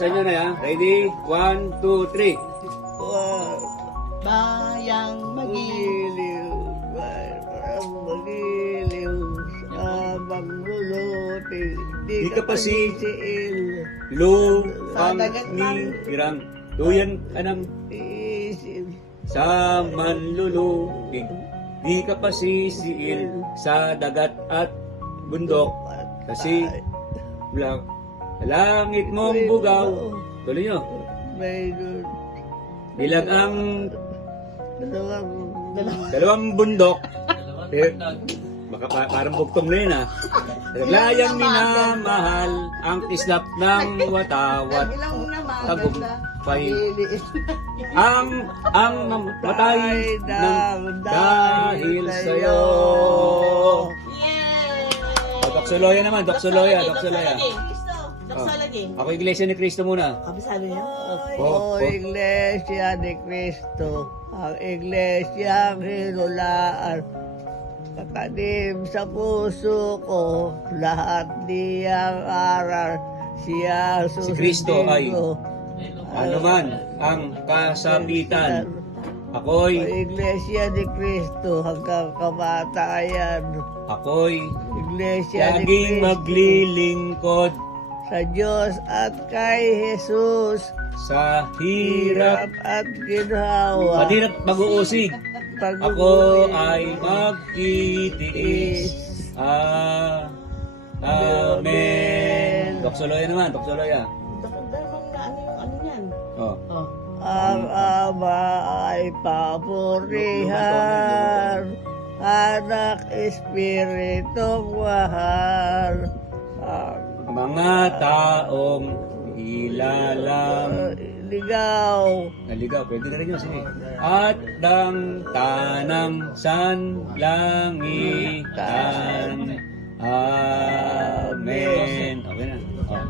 Buksan nyo na yan. Ready? 1, 2, 3. Bayang magiliw, magiliw, sa magluluti, di ka pasisiil, Lupang nirang duyan anang isin, sa manlulupig. Di ka pasisiil sa dagat at bundok. Kasi sa langit mong bugaw. Tuloy nyo. may good, Bilang ang dalawang, dalawang bundok. Baka parang bugtong na yun, ha? Layang minamahal ang kislap ng watawat. Tagumpay. Ang namatay ng dahil sa'yo. O, Doksoloya naman, Doksoloya. Ako Iglesia ni Cristo muna. Kabisado niya? Oh, O Iglesia ni Cristo, ang Iglesia ang hinulaan. Katanim sa puso ko, lahat niyang aral, siya Si Cristo ay ano man ang kasapitan. O Ako'y Iglesia ni Cristo hanggang kamatayan. Ako'y Iglesia ni laging Cristo maglilingkod sa Diyos at kay Jesus, sa hirap at ginhawa. Mahirap mag-uusig. Ako ay magtitiis. Amen. Doksoloya naman, Doksoloya. Ano yan? Oh. Ang Ama ay papurihan, Anak, Espiritong mahal. Ang mga taong ilalang Ligaw, naligaw, pwede na rin yun, sige. At ang tanang sanlangitan. Amen. Okay na. Oh.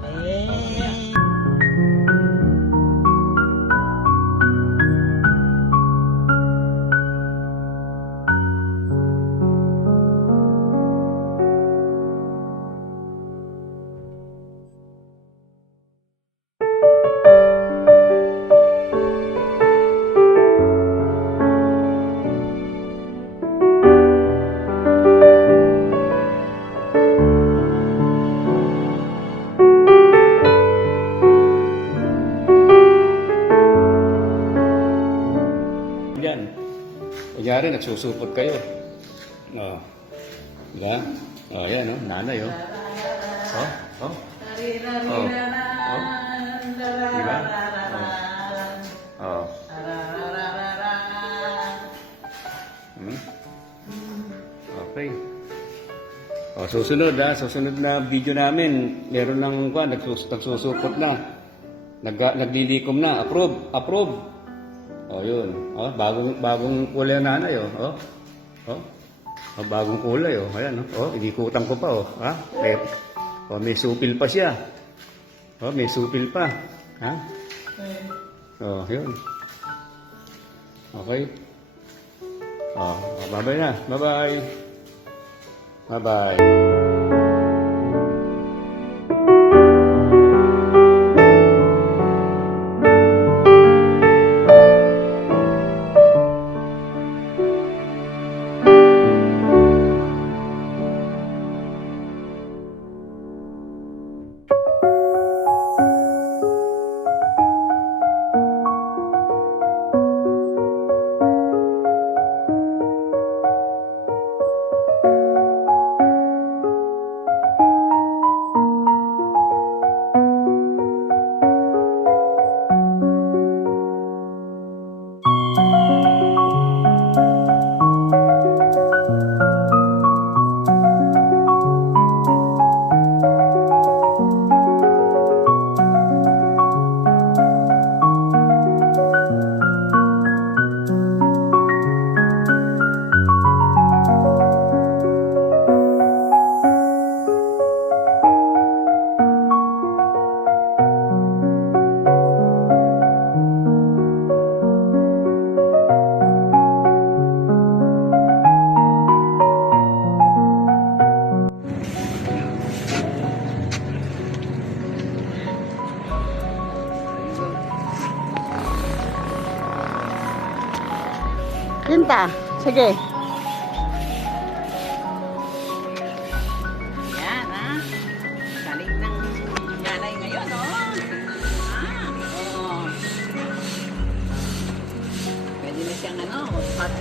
Yan. Kunyari, nagsusupot kayo. Oh. Diba? Oh, yan, oh. Nanay, oh. Oh, oh. Oh. Oh. Diba? Oh. Oh. Hmm? Okay. Oh, susunod, ha. Susunod na video namin. Meron lang, nagsusupot na. Naglilikom na. Approve. Approve. Oh, yun. Oh, bagong kulay ng nanay, oh. Oh. Oh. Oh, bagong kulay, oh. Ayan, oh. Oh, inikutan ko pa, oh. Ha? Oh, may supil pa siya. Oh, may supil pa. Ha? Oh, yun. Okay. Oh, bye-bye na. Bye-bye. Bye-bye. Kinta, sige. Yan, ha? Galing ng nanay ngayon, oh. Oh. Pwede na siyang hot.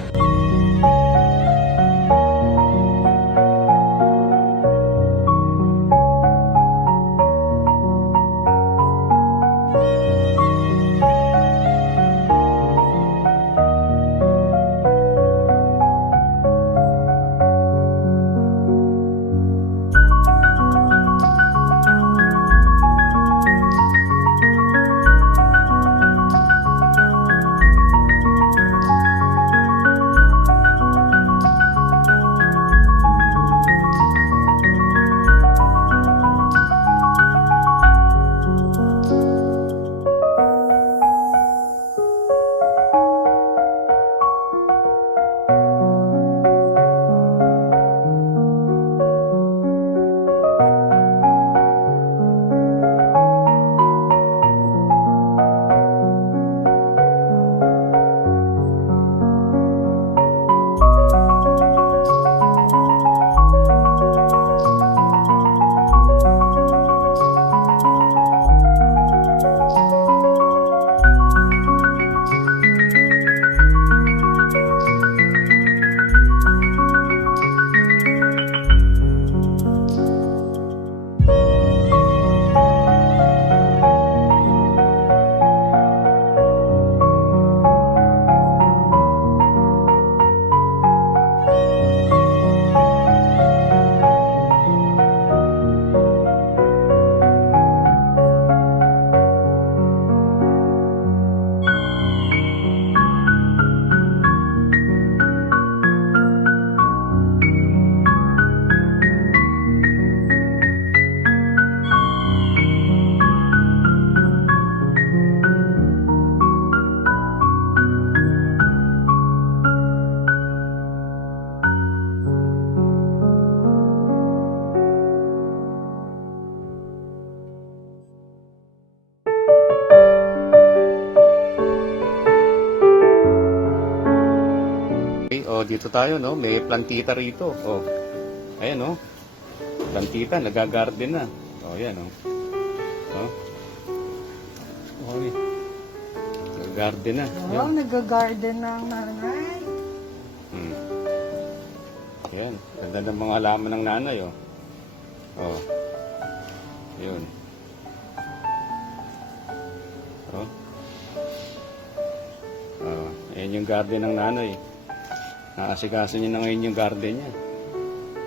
Okay, oh, dito tayo, no? May plantita rito. Oh. Ayan, no? Plantita, nagagarden na. Oh, yan, no? Oh. Okay. Nagagarden na. Oh, nag-garden ng nanay. Hmm. Yan. Ganda ng mga halaman ng nanay, oh. Oh. Yun. Oh. Oh. Ayan yung garden ng nanay. Naasikaso niya na ngayon yung garden niya.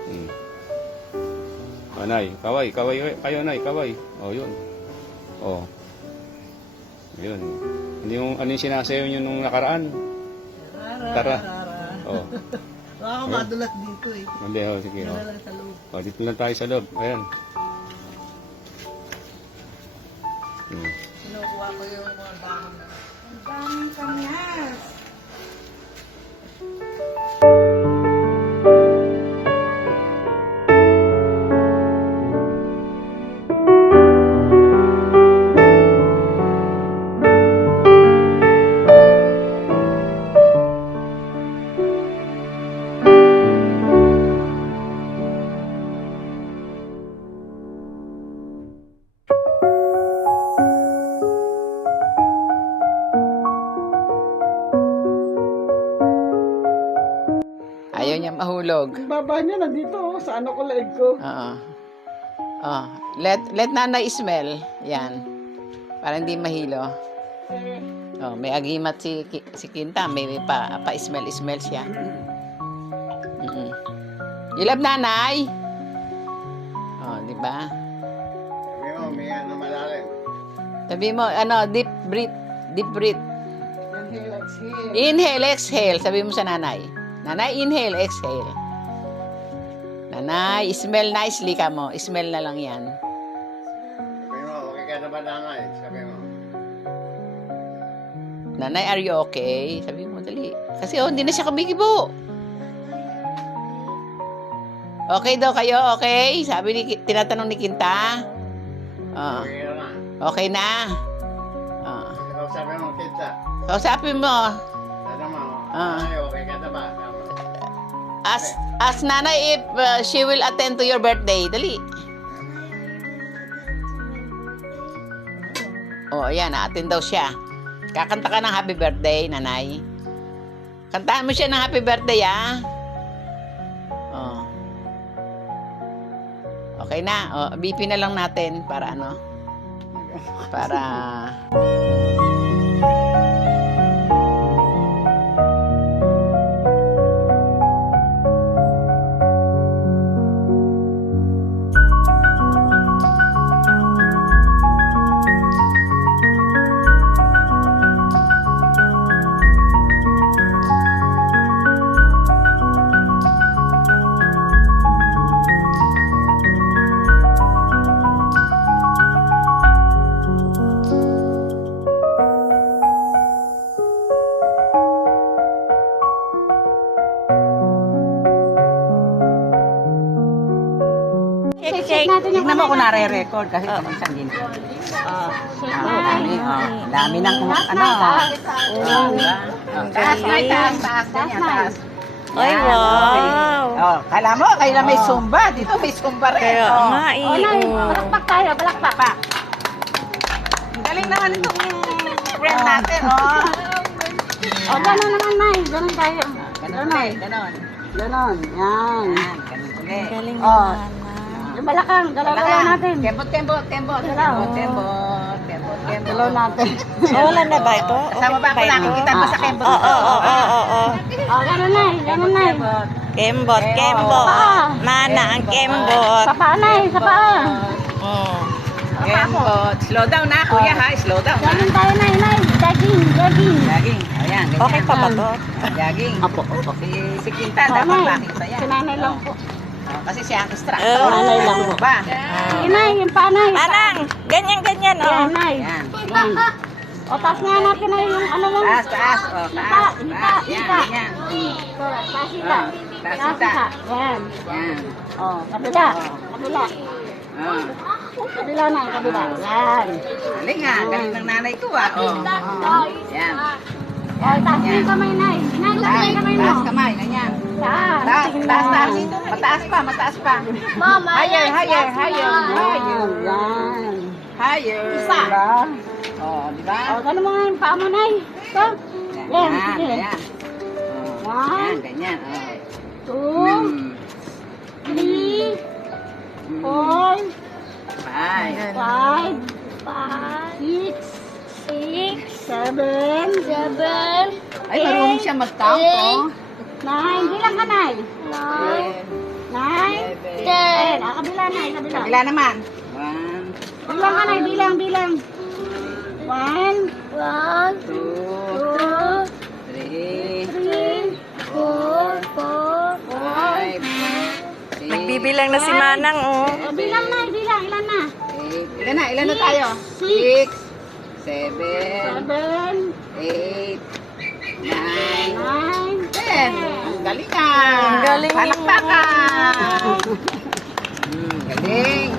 Hmm. Oh, nay. Kaway. Kayo, nay. Kaway. Oh, yun. Oh. Yun. Ano yung sinasayaw niyo nung nakaraan? Tara. Oh. Baka madulas dito eh. Hindi, oh, sige. Oh. Wala lang sa loob. Oh, dito lang tayo sa loob. Ayan. Hmm. Kinukuha ko yung mga dahon na. Ang daming kamyas. Ayaw niya mahulog. Ang baba niya nandito oh, sa ano ko leg ko. Oo. Oh, let nanay smell. Yan. Para hindi mahilo. Oh, may agimat si Kinta, may pa-smell siya. You love nanay? Oh, di ba? May ano malalim. Sabi mo, deep breath. Deep breath. Inhale, exhale. Inhale, exhale. Sabi mo sa nanay. Nanay, inhale, exhale. Nanay, smell nicely ka mo. Smell na lang yan. Sabi mo, okay ka na ba nanay? Sabi mo. Nanay, are you okay? Sabi mo, dali. Kasi hindi na siya kumikibo. Okay daw kayo, okay? Sabi tinatanong ni Kinta. Oh, Okay na. okay na. Oh. Sabi mo, kita. Kausapin mo. Sabi mo, Okay ka na ba? Ask nanay if she will attend to your birthday. Dali. Oh, ayan, na-attend daw siya. Kakanta ka ng happy birthday, nanay. Kantahan mo siya ng happy birthday, ah. Oh. Okay na. Oh, BP na lang natin para ano? Para... Tignan mo kung nare-record kasi kung saan din. Dami ng ano. Taas, ganyan, taas. Ay, wow. Oh, kala mo, kayo na may Zumba. Dito may Zumba rin. Kaya nga, Balakpak tayo, balakpak. Ang galing naman itong friend natin, oh. O, gano'n naman, Nay. Gano'n tayo. Ganon, ganon. Gano'n. Yan. Yan, ganon ulit. Galing Oh. naman. Yung balakang, galaw natin. Tembot. Galaw natin. Oh, wala na ba ito? Kasama ba ako nakikita mo sa kembot? Oo. O, gano'n, Nay. Gano'n, Nay. Kembot. Paa. Mana ang kembot. Sa paa, Nay. Sa paa. Mm. Kembot. Slow down na, kuya ha. Slow down na. Gano'n tayo, Nay. Jogging. Jogging. Ayan, ganyan. Okay pa ba to? Jogging. Opo. Si Quinta, O, dapat Nay. makita yan. Sinanay lang po. Oh, kasi siya ang instructor. Sinanay lang po. Ba? Sige, Nay. Yung paa, Nay. Manang, ganyan, oh. Yan, Nay. Yan. Yan. O, taas nga natin na yung ano mo. Taas. Oh, taas. Yan, ganyan. Taas ita. Taas Taas ita. ita. Yan. Yan. O, kabila. Kabila. Oh. Kabila na, kabila. Yan. Galing nga, galing ng nanay ko ah. Oh. Yan. O, taas mo yung kamay, Nay. Nay, taas mo yung kamay mo. Taas kamay, ganyan. Taas. Taas. Mataas pa. Mama, Higher. Yan. Yan. Higher. Diba? Oh, di ba? O, gano'n mo nga yung paa mo, Nay. Ito. Yan. Sige. Ganyan. Oh, yan, ganyan. Oh. 2, 3, 4, Bye. 5, 6, 7, Ay, marunong siya mag-count, oh. 9. Bilang ka, Nay. 9, 10. Kabila, Nay. Kabila. Kabila naman. 1, Bilang ka, Nay. Bilang. 1, 2, 2, 3, 3, 4, 5, 6, Nagbibilang na si Manang, oh. Bilang, Nay. Bilang. Ilan na? 8. Ilan na tayo? 6, 7, 8, 9, 9, 10. Ang galing ah. Ang galing mo. Palakpakan. Galing.